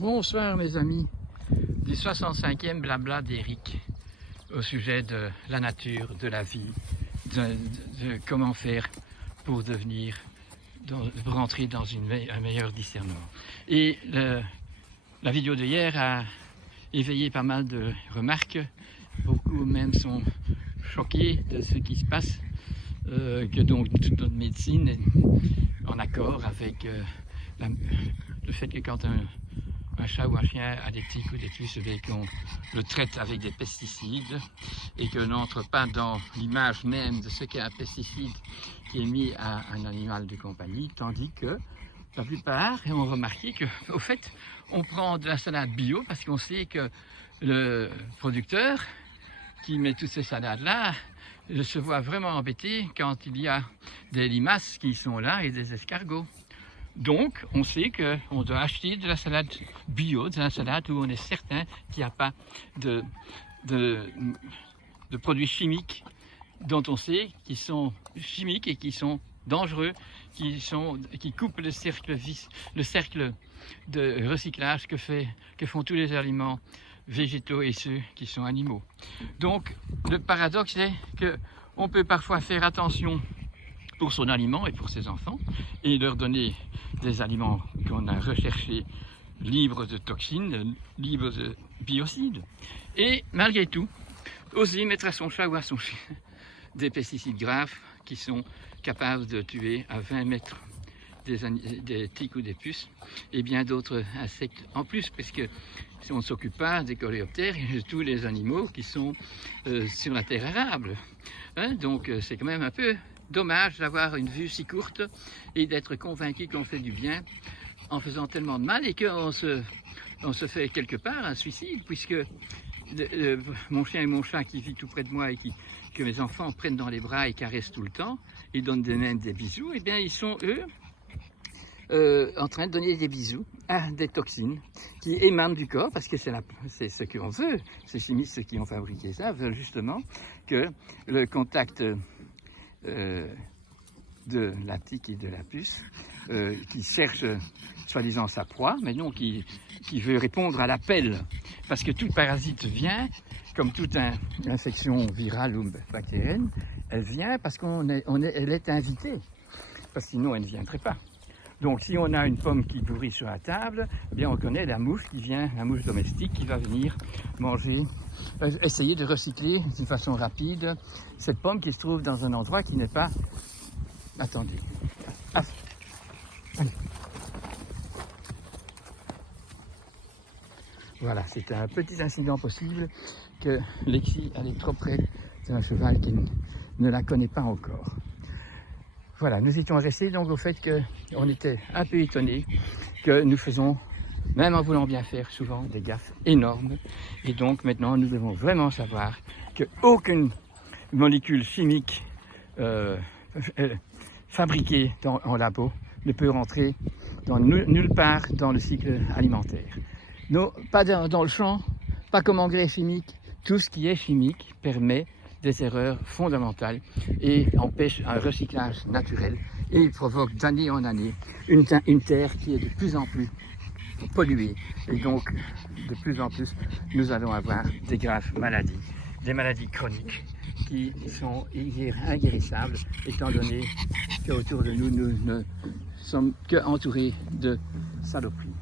Bonsoir mes amis du 65e blabla d'Éric au sujet de la nature, de la vie, de comment faire pour pour rentrer dans un meilleur discernement. Et la vidéo de hier a éveillé pas mal de remarques. Beaucoup même sont choqués de ce qui se passe, que donc toute notre médecine est en accord avec le fait que quand un chat ou un chien a des tiques ou des puces, qu'on le traite avec des pesticides et qu'on n'entre pas dans l'image même de ce qu'est un pesticide qui est mis à un animal de compagnie, tandis que la plupart ont remarqué qu'au fait, on prend de la salade bio parce qu'on sait que le producteur qui met toutes ces salades-là se voit vraiment embêté quand il y a des limaces qui sont là et des escargots. Donc, on sait qu'on doit acheter de la salade bio, de la salade où on est certain qu'il n'y a pas de produits chimiques dont on sait qu'ils sont chimiques et qui sont dangereux, qui coupent le cercle de recyclage que font tous les aliments végétaux et ceux qui sont animaux. Donc, le paradoxe est qu'on peut parfois faire attention pour son aliment et pour ses enfants, et leur donner des aliments qu'on a recherchés libres de toxines, libres de biocides, et malgré tout, oser mettre à son chat ou à son chien des pesticides graves qui sont capables de tuer à 20 mètres des tiques ou des puces et bien d'autres insectes en plus, puisque si on ne s'occupe pas des coléoptères et de tous les animaux qui sont sur la terre arable. Donc c'est quand même un peu dommage d'avoir une vue si courte et d'être convaincu qu'on fait du bien en faisant tellement de mal et qu'on se fait quelque part un suicide, puisque mon chien et mon chat qui vit tout près de moi et que mes enfants prennent dans les bras et caressent tout le temps et donnent même des bisous, et bien ils sont eux en train de donner des bisous à des toxines qui émanent du corps, parce que c'est ce qu'on veut. Ces chimistes, ceux qui ont fabriqué ça, veulent justement que le contact de la tique et de la puce, qui cherche soi-disant sa proie, mais non qui veut répondre à l'appel, parce que tout parasite vient, comme toute infection virale ou bactérienne, elle vient parce elle est invitée, parce que sinon elle ne viendrait pas. Donc si on a une pomme qui pourrit sur la table, eh bien on connaît la mouche la mouche domestique qui va venir manger, essayer de recycler d'une façon rapide cette pomme qui se trouve dans un endroit qui n'est pas... Attendez. Ah. Allez. Voilà, c'était un petit incident possible que Lexi allait trop près d'un cheval qui ne la connaît pas encore. Voilà, nous étions restés donc au fait qu'on était un peu étonnés que nous faisons, même en voulant bien faire, souvent des gaffes énormes. Et donc maintenant, nous devons vraiment savoir qu'aucune molécule chimique fabriquée en labo ne peut rentrer nulle part dans le cycle alimentaire. Non, pas dans le champ, pas comme engrais chimique. Tout ce qui est chimique permet des erreurs fondamentales et empêche un recyclage naturel et il provoque d'année en année une terre qui est de plus en plus polluée et donc de plus en plus nous allons avoir des graves maladies, des maladies chroniques qui sont inguérissables étant donné qu'autour de nous, nous ne sommes qu'entourés de saloperies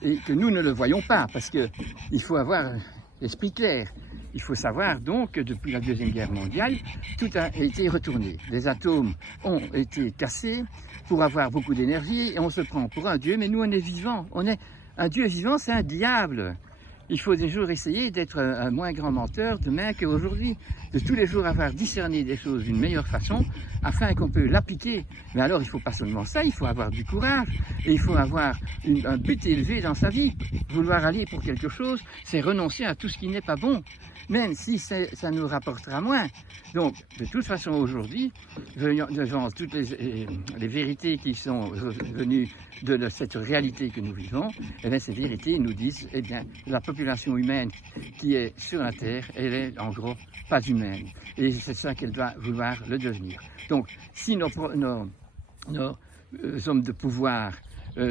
et que nous ne le voyons pas parce qu'il faut avoir l'esprit clair. Il faut savoir donc que depuis la Deuxième Guerre mondiale, tout a été retourné. Les atomes ont été cassés pour avoir beaucoup d'énergie et on se prend pour un dieu, mais nous on est vivants. Un dieu vivant, c'est un diable. Il faut des jours essayer d'être un moins grand menteur demain qu'aujourd'hui, de tous les jours avoir discerné des choses d'une meilleure façon afin qu'on peut l'appliquer. Mais alors il ne faut pas seulement ça, il faut avoir du courage et il faut avoir un but élevé dans sa vie. Vouloir aller pour quelque chose, c'est renoncer à tout ce qui n'est pas bon, même si ça nous rapportera moins. Donc de toute façon aujourd'hui, devant toutes les vérités qui sont venues de cette réalité que nous vivons, eh bien, ces vérités nous disent eh bien, la population humaine qui est sur la Terre, elle est en gros pas humaine. Et c'est ça qu'elle doit vouloir le devenir. Donc, si nos hommes de pouvoir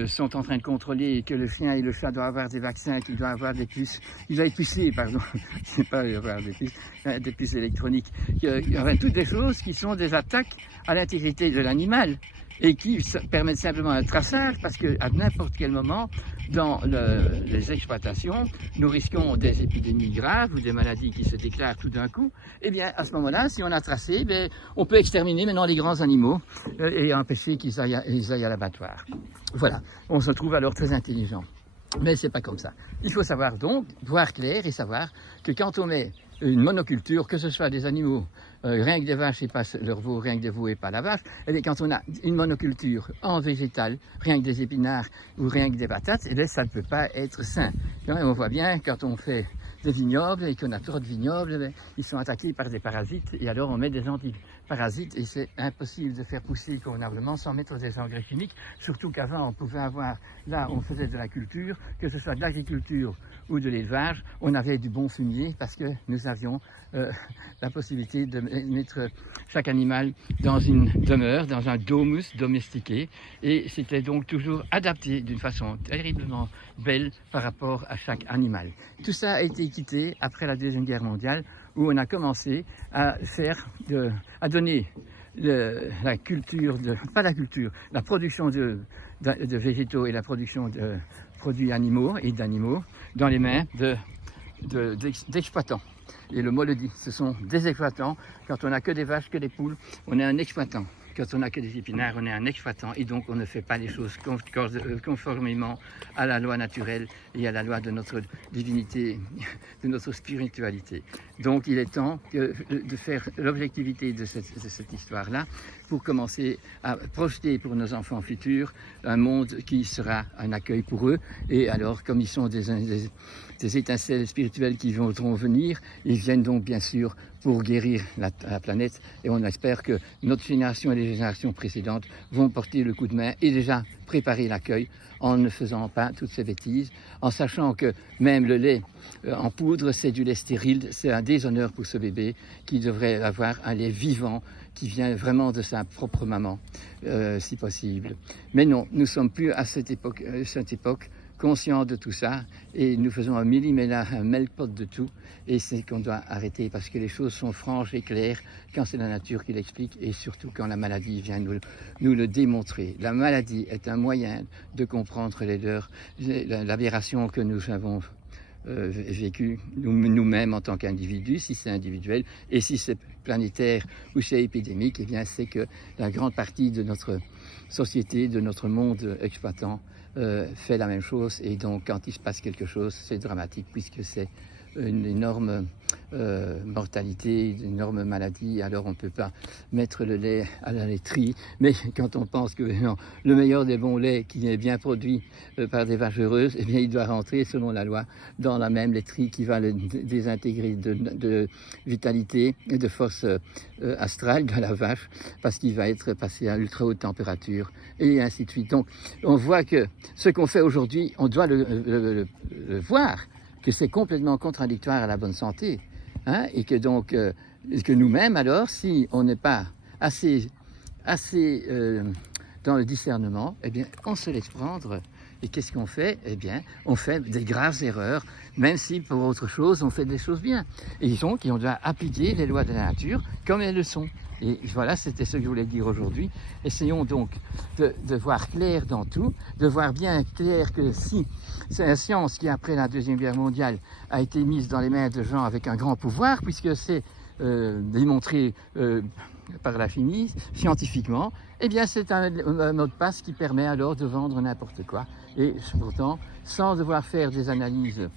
sont en train de contrôler que le chien et le chat doivent avoir des vaccins, qu'il doit avoir des puces, il doit être pucé, pardon, je sais pas, il doit avoir des puces électroniques, il y aurait toutes des choses qui sont des attaques à l'intégrité de l'animal et qui permettent simplement un traçage parce qu'à n'importe quel moment, dans les exploitations, nous risquons des épidémies graves ou des maladies qui se déclarent tout d'un coup. Eh bien, à ce moment-là, si on a tracé, on peut exterminer maintenant les grands animaux et empêcher qu'ils aillent à l'abattoir. Voilà, on se trouve alors très intelligent. Mais c'est pas comme ça. Il faut savoir donc, voir clair et savoir que quand on met une monoculture, que ce soit des animaux, rien que des vaches et pas leur veau, rien que des veaux et pas la vache, et bien quand on a une monoculture en végétal, rien que des épinards ou rien que des patates, et bien ça ne peut pas être sain. Et on voit bien quand on fait des vignobles et qu'on a trop de vignobles, ils sont attaqués par des parasites et alors on met des antiparasites et c'est impossible de faire pousser convenablement sans mettre des engrais chimiques, surtout qu'avant on pouvait avoir, là on faisait de la culture, que ce soit de l'agriculture ou de l'élevage, on avait du bon fumier parce que nous avions la possibilité de mettre chaque animal dans une demeure, dans un domus domestiqué et c'était donc toujours adapté d'une façon terriblement belle par rapport à chaque animal. Tout ça a été quitté après la Deuxième Guerre mondiale où on a commencé à donner la production de végétaux et la production de produits animaux et d'animaux dans les mains d'exploitants. Et le mot le dit, ce sont des exploitants. Quand on n'a que des vaches, que des poules, on est un exploitant. Quand on n'a que des épinards, on est un exploitant et donc on ne fait pas les choses conformément à la loi naturelle et à la loi de notre divinité, de notre spiritualité. Donc il est temps de faire l'objectivité de cette histoire-là pour commencer à projeter pour nos enfants futurs un monde qui sera un accueil pour eux. Et alors, comme ils sont des étincelles spirituelles qui vont venir, ils viennent donc bien sûr pour guérir la planète et on espère que notre génération et les générations précédentes vont porter le coup de main et déjà préparer l'accueil en ne faisant pas toutes ces bêtises, en sachant que même le lait en poudre, c'est du lait stérile, c'est un déshonneur pour ce bébé qui devrait avoir un lait vivant qui vient vraiment de sa propre maman, si possible. Mais non, nous ne sommes plus à cette époque conscients de tout ça et nous faisons un millimètre, un meltpot de tout et c'est qu'on doit arrêter parce que les choses sont franches et claires quand c'est la nature qui l'explique et surtout quand la maladie vient nous le démontrer. La maladie est un moyen de comprendre l'aberration que nous avons vécu nous-mêmes en tant qu'individus, si c'est individuel, et si c'est planétaire ou c'est épidémique, eh bien c'est que la grande partie de notre société, de notre monde exploitant, fait la même chose et donc quand il se passe quelque chose, c'est dramatique puisque c'est une énorme mortalité, une énorme maladie, alors on ne peut pas mettre le lait à la laiterie, mais quand on pense que non, le meilleur des bons laits qui est bien produit par des vaches heureuses, eh bien il doit rentrer selon la loi dans la même laiterie qui va le désintégrer de vitalité et de force astrale de la vache parce qu'il va être passé à ultra haute température et ainsi de suite. Donc on voit que ce qu'on fait aujourd'hui, on doit le voir que c'est complètement contradictoire à la bonne santé, hein, et que donc que nous-mêmes alors, si on n'est pas assez dans le discernement, eh bien on se laisse prendre. Et qu'est-ce qu'on fait? Eh bien, on fait des graves erreurs, même si pour autre chose, on fait des choses bien. Et donc, on doit appliquer les lois de la nature comme elles le sont. Et voilà, c'était ce que je voulais dire aujourd'hui. Essayons donc de voir clair dans tout, de voir bien clair que si c'est la science qui, après la Deuxième Guerre mondiale, a été mise dans les mains de gens avec un grand pouvoir, puisque c'est démontré par la chimie, scientifiquement, eh bien c'est un mot de passe qui permet alors de vendre n'importe quoi. Et pourtant, sans devoir faire des analyses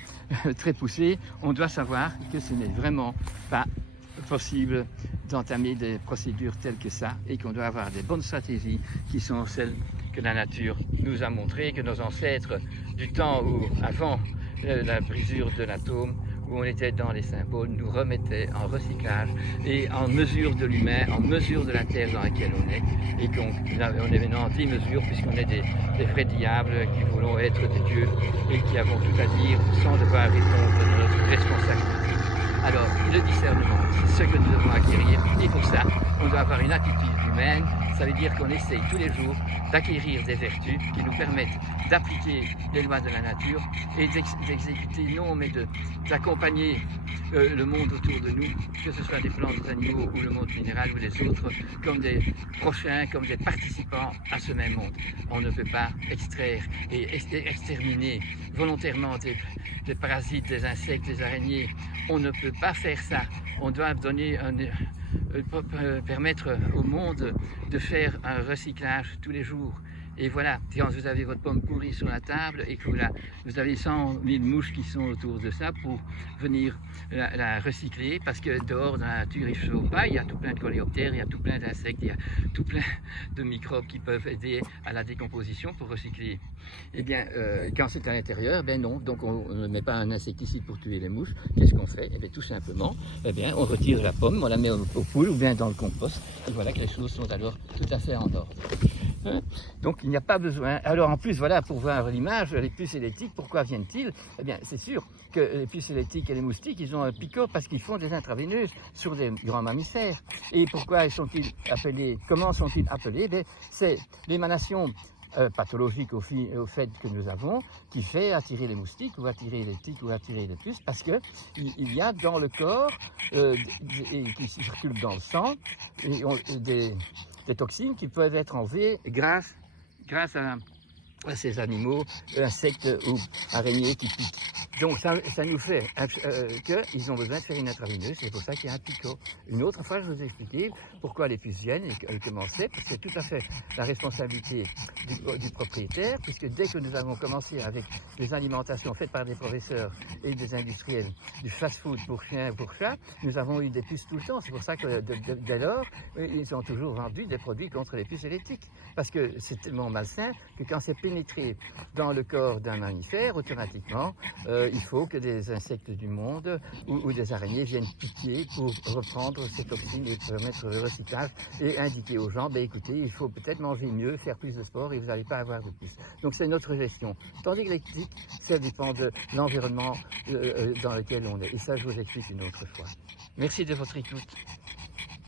très poussées, on doit savoir que ce n'est vraiment pas possible d'entamer des procédures telles que ça et qu'on doit avoir des bonnes stratégies qui sont celles que la nature nous a montrées, que nos ancêtres du temps où, avant la brisure de l'atome, où on était dans les symboles, nous remettaient en recyclage et en mesure de l'humain, en mesure de la terre dans laquelle on est, et qu'on est maintenant en démesure puisqu'on est des vrais diables qui voulons être des dieux et qui avons tout à dire sans devoir répondre de notre responsabilité. Alors, le discernement, c'est ce que nous devons acquérir, et pour ça, on doit avoir une attitude humaine. Ça veut dire qu'on essaye tous les jours d'acquérir des vertus qui nous permettent d'appliquer les lois de la nature et d'exécuter, non, mais d'accompagner le monde autour de nous, que ce soit des plantes, des animaux ou le monde minéral ou les autres, comme des prochains, comme des participants à ce même monde. On ne peut pas extraire et exterminer volontairement des parasites, des insectes, des araignées. On ne peut pas faire ça. On doit permettre au monde de faire un recyclage tous les jours. Et voilà, quand vous avez votre pomme pourrie sur la table et que vous avez 100 000 mouches qui sont autour de ça pour venir la recycler, parce que dehors dans la nature il ne chauffe pas, il y a tout plein de coléoptères, il y a tout plein d'insectes, il y a tout plein de microbes qui peuvent aider à la décomposition pour recycler. Eh bien, quand c'est à l'intérieur, ben non, donc on ne met pas un insecticide pour tuer les mouches. Qu'est-ce qu'on fait? Eh bien, tout simplement, eh bien, on retire la pomme, on la met aux poules ou bien dans le compost, et voilà que les choses sont alors tout à fait en ordre. Donc il n'y a pas besoin. Alors en plus, voilà, pour voir l'image, les puces et les tiques, pourquoi viennent-ils? Eh bien, c'est sûr que les puces et les tiques et les moustiques, ils ont un picot parce qu'ils font des intraveineuses sur des grands mammifères. Et pourquoi sont-ils appelés? Comment sont-ils appelés? Ben, c'est l'émanation pathologique au fait que nous avons, qui fait attirer les moustiques ou attirer les tiques ou attirer les puces, parce que il y a dans le corps qui circulent dans le sang des toxines qui peuvent être enlevées grâce à ces animaux, insectes ou araignées qui piquent. Donc ça nous fait qu'ils ont besoin de faire une intraveineuse, c'est pour ça qu'il y a un picot. Une autre fois, je vous ai expliqué pourquoi les puces viennent et comment c'est, parce que c'est tout à fait la responsabilité du propriétaire, puisque dès que nous avons commencé avec des alimentations faites par des professeurs et des industriels, du fast-food pour chiens et pour chats, nous avons eu des puces tout le temps. C'est pour ça que dès lors, ils ont toujours vendu des produits contre les puces et les tiques. Parce que c'est tellement malsain que quand c'est pénétré dans le corps d'un mammifère, automatiquement, il faut que des insectes du monde ou des araignées viennent piquer pour reprendre ces toxines et permettre le recyclage et indiquer aux gens, ben écoutez, il faut peut-être manger mieux, faire plus de sport et vous n'allez pas avoir de puces. Donc c'est notre gestion. Tandis que les tiques, ça dépend de l'environnement dans lequel on est. Et ça, je vous explique une autre fois. Merci de votre écoute.